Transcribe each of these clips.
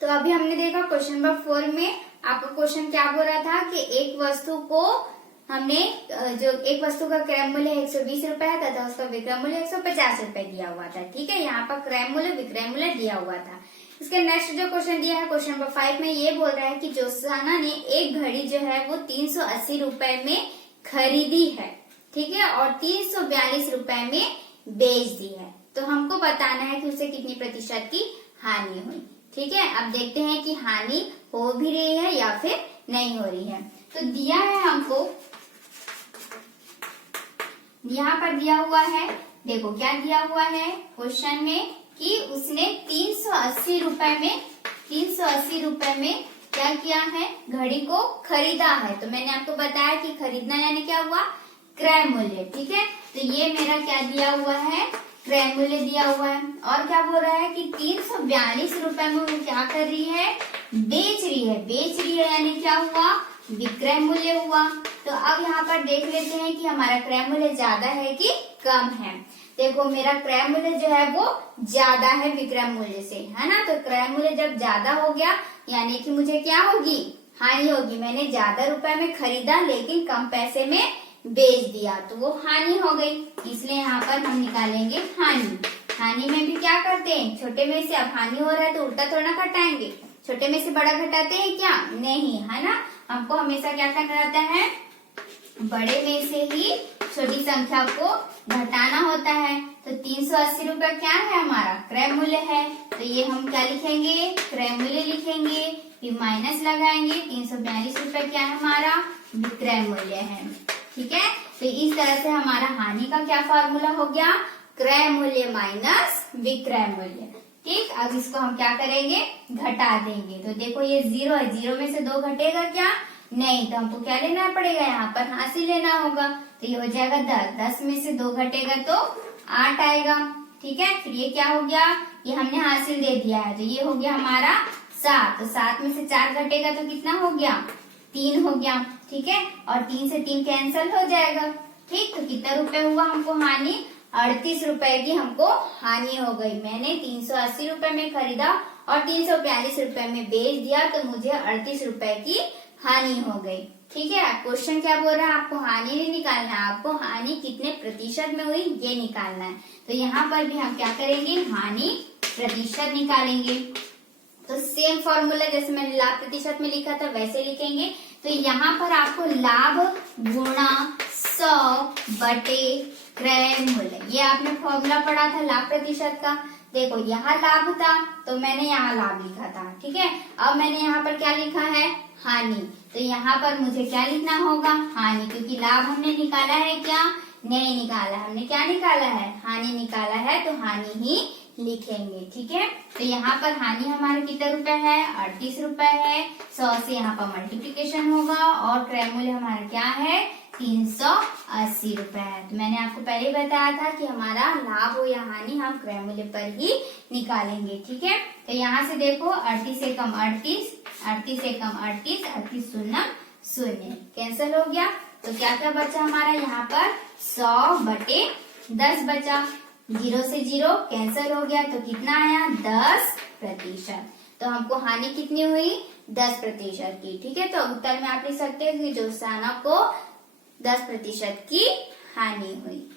तो अभी हमने देखा क्वेश्चन नंबर 4 में आपका क्वेश्चन क्या बोल रहा था कि एक वस्तु को हमने जो एक वस्तु का क्रय मूल्य 120 रुपए है तथा उसका विक्रय मूल्य 150 रुपए दिया हुआ था। ठीक है, यहाँ पर क्रय मूल्य विक्रय मूल्य दिया हुआ था। इसके नेक्स्ट जो क्वेश्चन दिया है क्वेश्चन नंबर 5 में ये बोल रहा है कि जोसाना ने एक घड़ी जो है वो 380 रुपए में खरीदी है, ठीक है, और 342 रुपए में बेच दी है। तो हमको बताना है कि उसे कितनी प्रतिशत की हानि हुई। ठीक है, अब देखते हैं कि हानि हो भी रही है या फिर नहीं हो रही है। तो दिया है हमको, यहाँ पर दिया हुआ है, देखो क्या दिया हुआ है क्वेश्चन में कि उसने 380 रुपए में क्या किया है, घड़ी को खरीदा है। तो मैंने आपको बताया कि खरीदना यानी क्या हुआ, क्रय मूल्य। ठीक है, तो ये मेरा क्या दिया हुआ है, क्रय मूल्य दिया हुआ है। और क्या बोल रहा है कि 342 रुपए में वो क्या कर रही है, बेच रही है यानी क्या हुआ, विक्रय मूल्य हुआ। तो अब यहाँ पर देख लेते हैं कि हमारा क्रय मूल्य ज्यादा है कि कम है। देखो मेरा क्रय मूल्य जो है वो ज्यादा है विक्रय मूल्य से, है ना। तो क्रय मूल्य जब ज्यादा हो गया यानी कि मुझे क्या होगी, हानि होगी। मैंने ज्यादा रुपए में खरीदा लेकिन कम पैसे में बेच दिया तो वो हानि हो गई, इसलिए यहाँ पर हम निकालेंगे हानि। हानि में भी क्या करते हैं, छोटे में से, अब हानि हो रहा है तो उल्टा थोड़ा घटाएंगे, छोटे में से बड़ा घटाते हैं क्या, नहीं, है ना। हमको हमेशा क्या करना रहता है, बड़े में से ही छोटी संख्या को घटाना होता है। तो 380 रुपए क्या है, हमारा क्रय मूल्य है। तो ये हम क्या लिखेंगे, क्रय मूल्य लिखेंगे, फिर माइनस लगाएंगे। 342 रुपए क्या है, हमारा विक्रय मूल्य है। ठीक है, तो इस तरह से हमारा हानि का क्या फॉर्मूला हो गया, क्रय मूल्य माइनस विक्रय मूल्य। ठीक, अब इसको हम क्या करेंगे, घटा देंगे। तो देखो ये 0 है, 0 में से 2 घटेगा क्या, नहीं, तो हमको क्या लेना पड़ेगा, यहाँ पर हासिल लेना होगा। तो ये हो जाएगा 10, 10 में से 2 घटेगा तो 8 आएगा। ठीक है, फिर ये क्या हो गया, ये हमने हासिल दे दिया है, तो ये हो गया हमारा 7। तो 7 में से 4 घटेगा तो कितना हो गया, 3 हो गया। ठीक है, और 3 से 3 कैंसल हो जाएगा। ठीक, तो कितना रुपए हुआ हमको हानि, 38 रुपए की हमको हानि हो गई। मैंने 380 रुपए में खरीदा और 342 रुपए में बेच दिया तो मुझे 38 रुपए की हानि हो गई। ठीक है, क्वेश्चन क्या बोल रहा है, आपको हानि नहीं निकालना है, आपको हानि कितने प्रतिशत में हुई ये निकालना है। तो यहाँ पर भी हम क्या करेंगे, हानि प्रतिशत निकालेंगे। तो सेम फॉर्मूला जैसे मैंने लाभ प्रतिशत में लिखा था वैसे लिखेंगे। तो यहाँ पर आपको लाभ गुणा 100 बटे क्रय मूल्य, ये आपने फॉर्मूला पढ़ा था लाभ प्रतिशत का। देखो यहाँ लाभ था तो मैंने यहाँ लाभ लिखा था। ठीक है, अब मैंने यहाँ पर क्या लिखा है, हानि। तो यहाँ पर मुझे क्या लिखना होगा, हानि, क्योंकि लाभ हमने निकाला है क्या, नहीं निकाला, हमने क्या निकाला है, हानि निकाला है, तो हानि ही लिखेंगे। ठीक है, तो यहाँ पर हानि हमारा कितना रुपए है, 38 रुपए है। 100 से यहाँ पर मल्टीप्लीकेशन होगा और क्रय मूल्य हमारा क्या है, 380 रुपए है। तो मैंने आपको पहले ही बताया था कि हमारा लाभ हो या हानि हम क्रय मूल्य पर ही निकालेंगे। ठीक है, तो यहाँ से देखो 38 से कम 38, 38 से कम 38, 38 शून्य शून्य कैंसिल हो गया। तो क्या क्या बचा हमारा यहाँ पर, 100 बटे 10 बचा। 0 से 0 कैंसिल हो गया तो कितना आया, 10%। तो हमको हानि कितनी हुई, 10% की। ठीक है, तो उत्तर में आप लिख सकते हैं कि जोसाना को 10% की हानि हुई।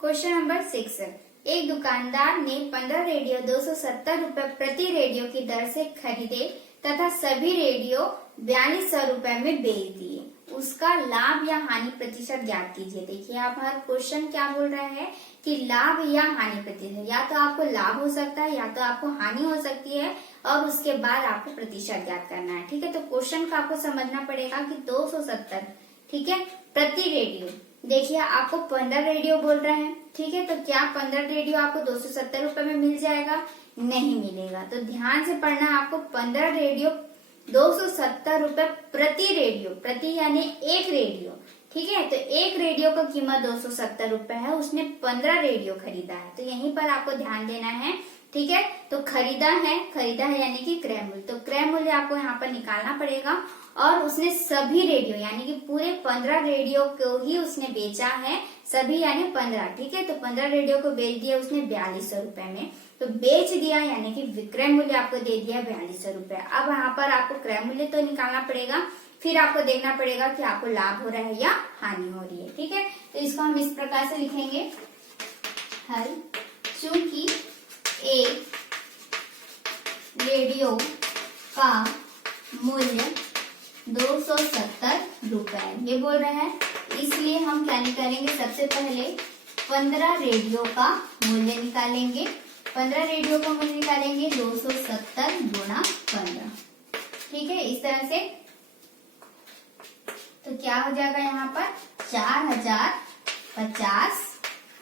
क्वेश्चन नंबर 6, एक दुकानदार ने 15 रेडियो 270 रुपए प्रति रेडियो की दर से खरीदे तथा सभी रेडियो 4200 रुपए में बेच दिए। उसका लाभ या हानि प्रतिशत ज्ञात कीजिए। देखिए आप हर क्वेश्चन क्या बोल रहा है कि लाभ या हानि प्रतिशत, या तो आपको लाभ हो सकता है या तो आपको हानि हो सकती है और उसके बाद आपको प्रतिशत ज्ञात करना है। ठीक है, तो क्वेश्चन का आपको समझना पड़ेगा कि 270, ठीक है, प्रति रेडियो। देखिए आपको 15 रेडियो बोल रहा है। ठीक है, तो क्या 15 रेडियो आपको 270 रुपए में मिल जाएगा, नहीं मिलेगा। तो ध्यान से पढ़ना, आपको 15 रेडियो 270 रुपए प्रति रेडियो, प्रति यानी एक रेडियो। ठीक है, तो एक रेडियो का कीमत 270 रुपए है, उसने 15 रेडियो खरीदा है। तो यहीं पर आपको ध्यान देना है। ठीक है, तो खरीदा है यानी कि क्रय मूल्य, तो क्रय मूल्य आपको यहाँ पर निकालना पड़ेगा और उसने सभी रेडियो यानी कि पूरे 15 रेडियो को ही उसने बेचा है, सभी यानी 15, ठीक है। तो 15 रेडियो को बेच दिया उसने 4200 रुपए में। तो बेच दिया यानी कि विक्रय मूल्य आपको दे दिया 4200 रुपए। अब यहाँ पर आपको क्रय मूल्य तो निकालना पड़ेगा, फिर आपको देखना पड़ेगा कि आपको लाभ हो रहा है या हानि हो रही है, ठीक है। तो इसको हम इस प्रकार से लिखेंगे, हल, चूंकि एक रेडियो का मूल्य 270 रुपए ये बोल रहे हैं, इसलिए हम क्या निकालेंगे, सबसे पहले 15 रेडियो का मूल्य निकालेंगे। 15 रेडियो का मूल्य निकालेंगे 270 गुणा 15, ठीक है, इस तरह से। तो क्या हो जाएगा यहाँ पर 4050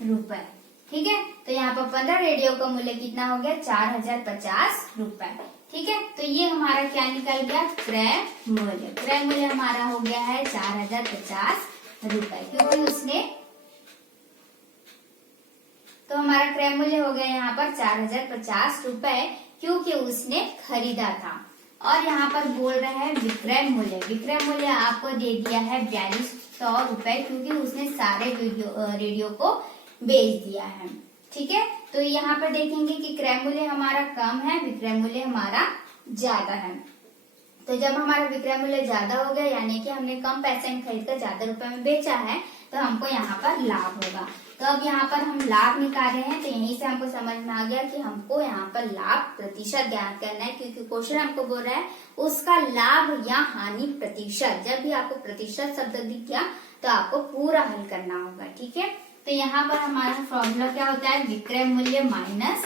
रुपए, ठीक है। तो यहाँ पर 15 रेडियो का मूल्य कितना हो गया, 4050 रुपए, ठीक है। तो ये हमारा क्या निकल गया, क्रय मूल्य। क्रय मूल्य हमारा हो गया है 4050 रुपए, क्योंकि उसने, तो हमारा क्रय मूल्य हो गया यहाँ पर 4050 रुपए क्योंकि उसने खरीदा था। और यहाँ पर बोल रहे हैं विक्रय मूल्य। विक्रय मूल्य आपको दे दिया है 4200 रुपए क्योंकि उसने सारे रेडियो को बेच दिया है, ठीक है। तो यहाँ पर देखेंगे कि क्रय मूल्य हमारा कम है, विक्रय मूल्य हमारा ज्यादा है। तो जब हमारा विक्रय मूल्य ज्यादा हो गया यानी कि हमने कम पैसे में खरीदकर ज्यादा रुपए में बेचा है, तो हमको यहाँ पर लाभ होगा। तो अब यहाँ पर हम लाभ निकाल रहे हैं, तो यहीं से हमको समझ में आ गया कि हमको यहाँ पर लाभ प्रतिशत ज्ञात करना है, क्योंकि क्वेश्चन हमको बोल रहा है उसका लाभ या हानि प्रतिशत। जब भी आपको प्रतिशत शब्द दिख गया तो आपको पूरा हल करना होगा, ठीक है। तो यहाँ पर हमारा फॉर्मूला क्या होता है, विक्रय मूल्य माइनस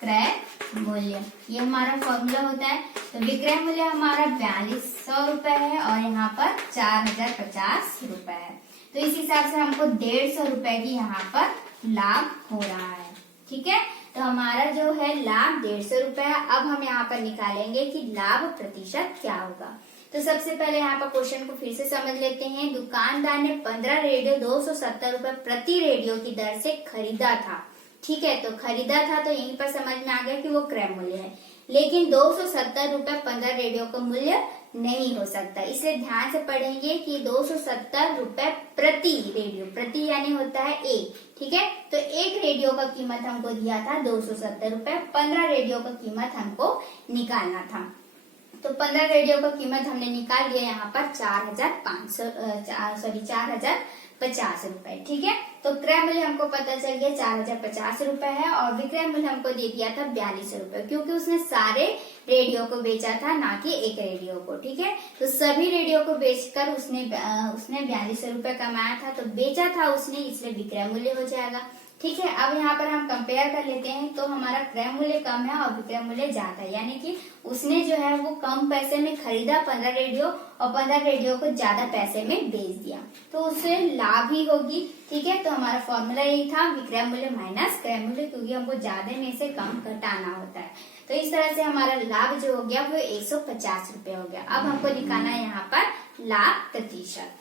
क्रय मूल्य, ये हमारा फॉर्मूला होता है। तो विक्रय मूल्य हमारा 4200 रुपए है और यहाँ पर 4050 रुपए है। तो इस हिसाब से हमको 150 रुपए की यहाँ पर लाभ हो रहा है, ठीक है। तो हमारा जो है लाभ 150 रुपए है। अब हम यहाँ पर निकालेंगे कि लाभ प्रतिशत क्या होगा। तो सबसे पहले यहाँ पर क्वेश्चन को फिर से समझ लेते हैं। दुकानदार ने 15 रेडियो 270 रुपए प्रति रेडियो की दर से खरीदा था, ठीक है। तो खरीदा था तो यहीं पर समझ में आ गया कि वो क्रय मूल्य है, लेकिन 270 रुपए 15 रेडियो का मूल्य नहीं हो सकता, इसलिए ध्यान से पढ़ेंगे कि 270 रुपए प्रति रेडियो, प्रति यानी होता है एक, ठीक है। तो एक रेडियो का कीमत हमको दिया था 270 रुपए, 15 रेडियो का कीमत हमको निकालना था। तो 15 रेडियो का कीमत हमने निकाल दिया यहाँ पर 4050 रुपए, ठीक है। तो क्रय मूल्य हमको पता चल गया 4050 रुपए है और विक्रय मूल्य हमको दे दिया था 4200 रुपए, क्योंकि उसने सारे रेडियो को बेचा था, ना कि एक रेडियो को, ठीक है। तो सभी रेडियो को बेचकर उसने 4200 रुपए कमाया था, तो बेचा था उसने, इसलिए विक्रय मूल्य हो जाएगा, ठीक है। अब यहाँ पर हम कंपेयर कर लेते हैं, तो हमारा क्रय मूल्य कम है और विक्रय मूल्य ज्यादा है, यानी कि उसने जो है वो कम पैसे में खरीदा 15 रेडियो और 15 रेडियो को ज्यादा पैसे में बेच दिया, तो उससे लाभ ही होगी, ठीक है। तो हमारा फॉर्मूला यही था, विक्रय मूल्य माइनस क्रय मूल्य, क्योंकि हमको ज्यादा में से कम घटाना होता है। तो इस तरह से हमारा लाभ जो हो गया वो 150 रुपए हो गया। अब हमको निकालना है यहाँ पर लाभ प्रतिशत।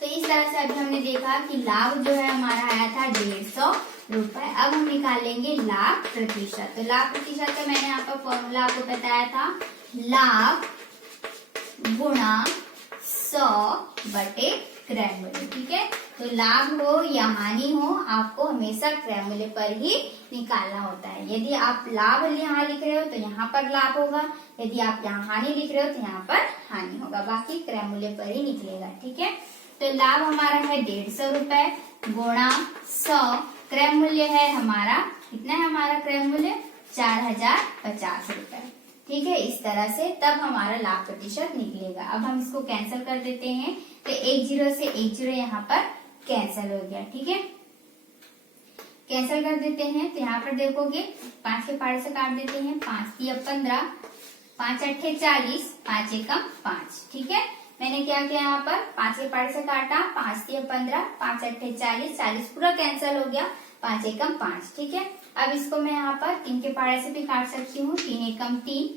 तो इस तरह से अभी हमने देखा कि लाभ जो है हमारा आया था 150 रुपए। अब हम निकालेंगे लाभ प्रतिशत। तो लाभ प्रतिशत का मैंने यहाँ पर फॉर्मूला आपको बताया था, लाभ गुणा 100 बटे क्रय मूल्य, ठीक है। तो लाभ हो या हानि हो, आपको हमेशा क्रय मूल्य पर ही निकालना होता है। यदि आप लाभ यहाँ लिख रहे हो तो यहाँ पर लाभ होगा, यदि आप यहाँ हानि लिख रहे हो तो यहाँ पर हानि होगा, बाकी क्रय मूल्य पर ही निकलेगा, ठीक है। तो लाभ हमारा है 150 रुपए गुणा 100, क्रय मूल्य है हमारा कितना है, हमारा क्रय मूल्य 4050 रुपए, ठीक है। इस तरह से तब हमारा लाभ प्रतिशत निकलेगा। अब हम इसको कैंसिल कर देते हैं, तो 10 से 10 यहाँ पर कैंसिल हो गया, ठीक है। कैंसिल कर देते हैं तो यहाँ पर देखोगे 5 के पारे से काट देते हैं, 5 की 15, 5 अट्ठे 40, 5 एकम 5, ठीक है। मैंने क्या किया यहाँ पर 5 के पारे से काटा, 5 की 15, 5 अट्ठे 40, 40 पूरा कैंसिल हो गया, 5 एकम 5, ठीक है। अब इसको मैं यहाँ पर 3 के पारे से भी काट सकती हूँ, 3 एकम 3,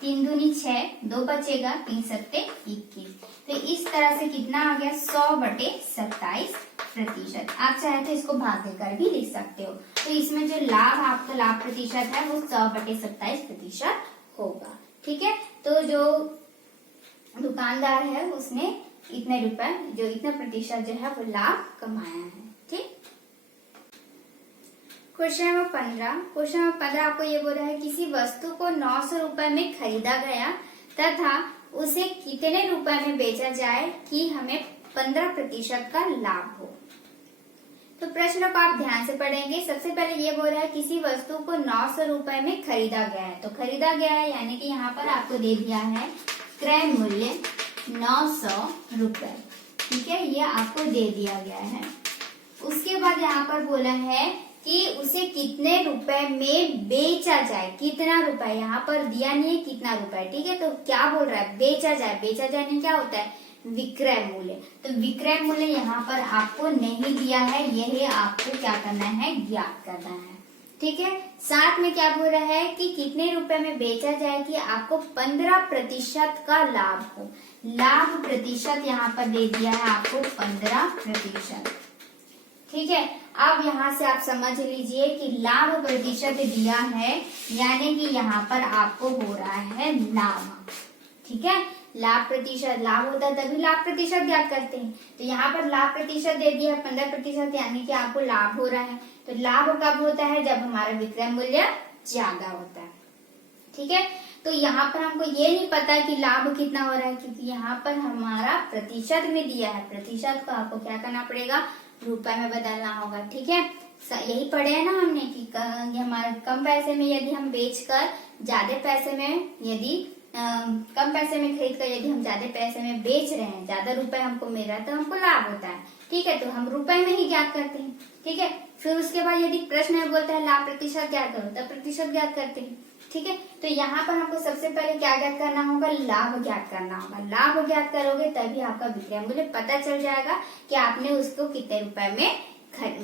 3 दूनी 6, 2 बचेगा, 3 सत्ते 21। तो इस तरह से कितना आ गया 100 बटे 27 प्रतिशत। आप चाहे तो इसको भाग देकर भी लिख सकते हो। तो इसमें जो लाभ आपका लाभ प्रतिशत है वो 100 बटे 27 प्रतिशत होगा, ठीक है। तो जो दुकानदार है उसने इतने रुपए, जो इतना प्रतिशत जो है वो लाभ कमाया है। ठीक। Question number 15। क्वेश्चन नंबर 15 आपको ये बोल रहा है किसी वस्तु को 900 रुपए में खरीदा गया तथा उसे कितने रुपए में बेचा जाए कि हमें 15% का लाभ हो। तो प्रश्न को आप ध्यान से पढ़ेंगे। सबसे पहले ये बोल रहा है किसी वस्तु को 900 रुपए में खरीदा गया है। तो खरीदा गया है यानी कि यहाँ पर आपको दे दिया है क्रय मूल्य 900 रुपए। ठीक है, ये आपको दे दिया गया है। उसके बाद यहाँ पर बोला है कि उसे कितने रुपए में बेचा जाए। कितना रुपए यहाँ पर दिया नहीं है, कितना रुपए। ठीक है, तो क्या बोल रहा है बेचा जाए। बेचा जाए नहीं क्या होता है विक्रय मूल्य। तो विक्रय मूल्य यहाँ पर आपको नहीं दिया है, यह आपको क्या करना है ज्ञात करना है। ठीक है, साथ में क्या बोल रहा है कि कितने रुपए में बेचा जाए कि आपको 15% का लाभ हो। लाभ प्रतिशत यहाँ पर दे दिया है आपको 15%। ठीक है, अब यहाँ से आप समझ लीजिए कि लाभ प्रतिशत दिया है यानी कि यहाँ पर आपको हो रहा है लाभ। ठीक है, लाभ प्रतिशत, लाभ होता है तभी लाभ प्रतिशत ज्ञात करते हैं। तो यहाँ पर लाभ प्रतिशत दे दिया है 15% यानी कि आपको लाभ हो रहा है। तो लाभ कब होता है जब हमारा विक्रय मूल्य ज्यादा होता है। ठीक है, तो यहाँ पर हमको ये नहीं पता कि लाभ कितना हो रहा है क्योंकि यहाँ पर हमारा प्रतिशत में दिया है। प्रतिशत को आपको क्या करना पड़ेगा रुपए में बदलना होगा। ठीक है, यही पढ़े है ना हमने कि हमारे कम पैसे में यदि हम बेचकर ज्यादा पैसे में यदि कम पैसे में खरीद कर यदि हम ज्यादा पैसे में बेच रहे हैं, ज्यादा रुपए हमको मिल रहा है तो हमको लाभ होता है। ठीक है, तो हम रुपए में ही ज्ञात करते हैं। ठीक है, फिर उसके बाद यदि प्रश्न में बोलता है लाभ प्रतिशत ज्ञात करो तब प्रतिशत ज्ञात करते हैं। ठीक है, तो यहाँ पर हमको सबसे पहले क्या ज्ञात करना होगा लाभ ज्ञात करना होगा। लाभ ज्ञात करोगे तभी आपका विक्रय मूल्य पता चल जाएगा कि आपने उसको कितने रुपए में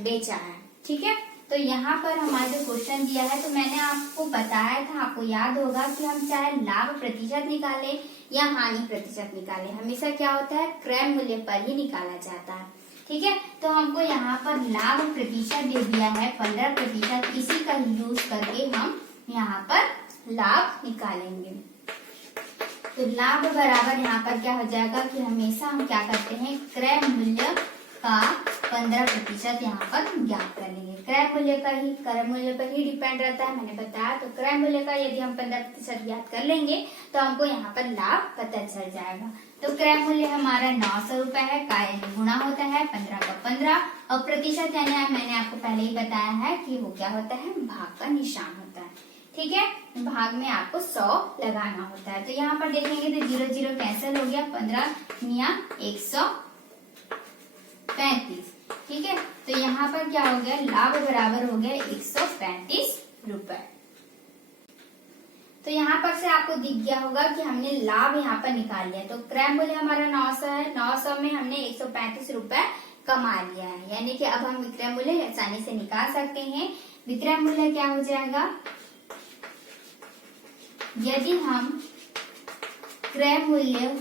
बेचा है। ठीक है, तो यहाँ पर हमारा जो क्वेश्चन दिया है तो मैंने आपको बताया था, आपको याद होगा कि हम चाहे लाभ प्रतिशत निकाले या हानि प्रतिशत निकाले, हमेशा क्या होता है क्रय मूल्य पर ही निकाला जाता है। ठीक है, तो हमको यहाँ पर लाभ प्रतिशत दे दिया है 15%। इसी का यूज करके हम यहाँ पर लाभ निकालेंगे। तो लाभ बराबर यहाँ पर क्या हो जाएगा कि हमेशा हम क्या करते हैं क्रय मूल्य का 15% यहाँ पर ज्ञात कर लेंगे। क्रय मूल्य पर ही डिपेंड रहता है, मैंने बताया। तो क्रय मूल्य का यदि हम 15% ज्ञात कर लेंगे तो हमको यहाँ पर लाभ पता चल जाएगा। तो क्रय मूल्य हमारा 900 रुपए है, का यानी गुणा होता है 15 का 15 और प्रतिशत यानी मैंने आपको पहले ही बताया है कि वो क्या होता है भाग का निशान होता है। ठीक है, भाग में आपको 100 लगाना होता है। तो यहाँ पर देखेंगे तो 0 0 कैंसिल हो गया, 15 निया 135। ठीक है, तो यहाँ पर क्या हो गया लाभ बराबर हो गया 135 रुपए। तो यहाँ पर से आपको दिख गया होगा कि हमने लाभ यहाँ पर निकाल लिया। तो क्रय मूल्य हमारा 900 है, 900 में हमने 135 रुपए कमा लिया है, यानी कि अब हम विक्रय मूल्य आसानी से निकाल सकते हैं। विक्रय मूल्य क्या हो जाएगा यदि हम क्रय मूल्य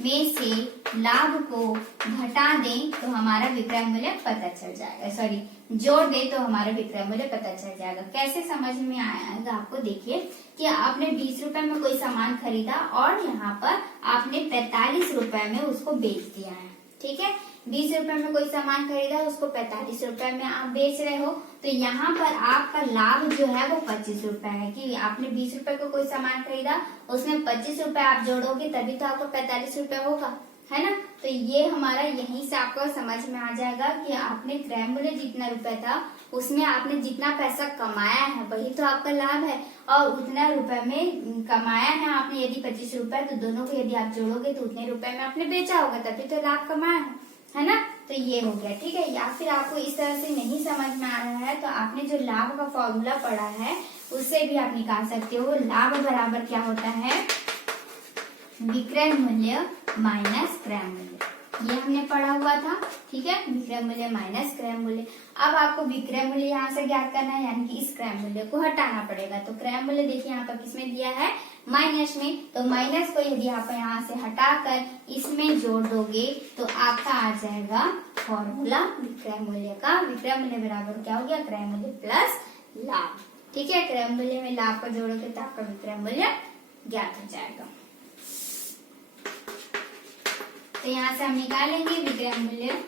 में से लाभ को घटा दें तो हमारा विक्रय मूल्य पता चल जाएगा, सॉरी जोड़ दें तो हमारा विक्रय मूल्य पता चल जाएगा। कैसे समझ में आएगा आपको, देखिए कि आपने 20 रुपए में कोई सामान खरीदा और यहाँ पर आपने 45 रुपए में उसको बेच दिया है। ठीक है, 20 रुपए में कोई सामान खरीदा उसको 45 रुपए में आप बेच रहे हो, तो यहाँ पर आपका लाभ जो है वो 25 रुपए है कि आपने 20 रुपए का कोई सामान खरीदा उसमें 25 रुपए आप जोड़ोगे तभी तो आपको 45 रुपए होगा, है ना। तो ये हमारा यहीं से आपको समझ में आ जाएगा कि आपने क्रय मूल्य जितना रुपए था उसमें आपने जितना पैसा कमाया है वही तो आपका लाभ है, और उतना रुपए में कमाया है आपने यदि 25 रुपए, तो दोनों को यदि आप जोड़ोगे तो उतने रुपए में आपने बेचा होगा तभी तो लाभ कमाया है ना। तो ये हो गया। ठीक है, या फिर आपको इस तरह से नहीं समझ में आ रहा है तो आपने जो लाभ का फॉर्मूला पढ़ा है उससे भी आप निकाल सकते हो। लाभ बराबर क्या होता है विक्रय मूल्य माइनस क्रय मूल्य, ये हमने पढ़ा हुआ था। ठीक है, विक्रय मूल्य माइनस क्रय मूल्य। अब आपको विक्रय मूल्य यहाँ से ज्ञात करना है, यानी कि इस क्रय मूल्य को हटाना पड़ेगा। तो क्रय मूल्य देखिए यहाँ पर किसमें दिया है माइनस में, तो माइनस को यदि आप यहाँ से हटाकर इसमें जोड़ दोगे तो आपका आ जाएगा फॉर्मूला विक्रय मूल्य का। विक्रय मूल्य बराबर क्या हो गया क्रय मूल्य प्लस लाभ। ठीक है, क्रय मूल्य में लाभ को जोड़ोगे तो आपका विक्रय मूल्य ज्ञात हो जाएगा। तो यहाँ से हम निकालेंगे विक्रय मूल्य।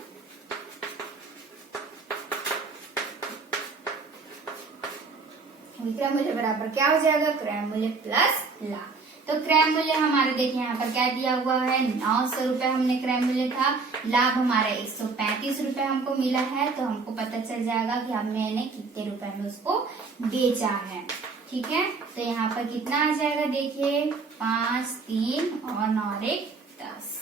विक्रय मूल्य बराबर क्या हो जाएगा, क्रय मूल्य प्लस लाभ। तो क्रय मूल्य हमारे देखिए यहाँ पर क्या दिया हुआ है, 900 रुपए हमने क्रय मूल्य था, लाभ हमारा 135 रुपए हमको मिला है। तो हमको पता चल जाएगा कि हम मैंने कितने रुपए में उसको बेचा है। ठीक है, तो यहाँ पर कितना आ जाएगा देखिए, 5, 3 और 9 और 1 10।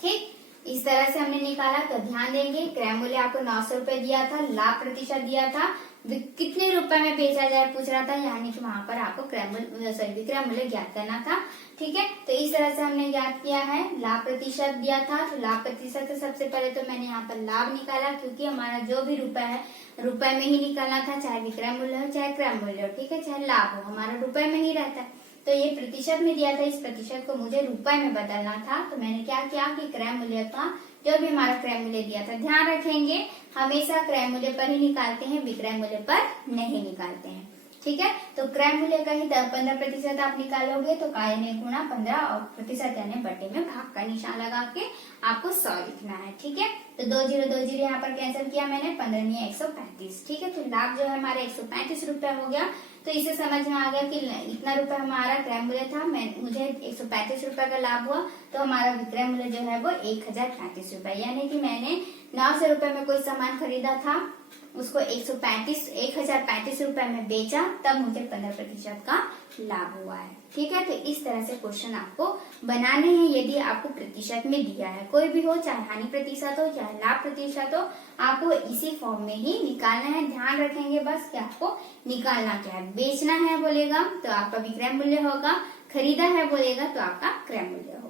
ठीक, इस तरह से हमने निकाला। तो ध्यान देंगे, क्रय मूल्य आपको 900 रुपए दिया था, लाभ प्रतिशत दिया था, कितने रुपए में बेचा जाए पूछ रहा था, यानी कि वहां पर आपको विक्रय मूल्य ज्ञात करना था। ठीक है, तो इस तरह से हमने ज्ञात किया है। लाभ प्रतिशत दिया था, तो लाभ प्रतिशत से सबसे पहले तो मैंने यहाँ पर लाभ निकाला, क्योंकि हमारा जो भी रुपए है रुपए में ही निकालना था, चाहे विक्रय मूल्य हो चाहे क्रय मूल्य हो। ठीक है, चाहे लाभ हो, हमारा रुपए में ही रहता है। तो ये प्रतिशत में दिया था, इस प्रतिशत को मुझे रुपए में बदलना था। तो मैंने क्या किया कि क्रय मूल्य का जो भी हमारा क्रय मूल्य दिया था, ध्यान रखेंगे हमेशा क्रय मूल्य पर ही निकालते हैं, विक्रय मूल्य पर नहीं निकालते हैं। ठीक है, तो क्रय मूल्य का ही 15% आप निकालोगे, तो का यानी गुणा 15 और प्रतिशत यानी बटे में भाग का निशान लगा के आपको 100 लिखना है। ठीक है, तो 20 यहाँ पर कैंसिल किया मैंने, 15 135। ठीक है, तो लाभ जो है हमारा 135 रुपए हो गया। तो इसे समझ में आ गया कि इतना रुपए हमारा क्रय मूल्य था, मुझे 135 रुपए का लाभ हुआ, तो हमारा विक्रय मूल्य जो है वो 1035 रुपए, यानी कि मैंने 900 रुपए में कोई सामान खरीदा था, उसको 1035 रुपए में बेचा, तब मुझे 15% का लाभ हुआ है। ठीक है, तो इस तरह से क्वेश्चन आपको बनाने हैं। यदि आपको प्रतिशत में दिया है, कोई भी हो, चाहे हानि प्रतिशत हो चाहे लाभ प्रतिशत हो, आपको इसी फॉर्म में ही निकालना है। ध्यान रखेंगे बस कि आपको निकालना क्या है। बेचना है बोलेगा तो आपका विक्रय मूल्य होगा, खरीदा है बोलेगा तो आपका क्रय मूल्य होगा।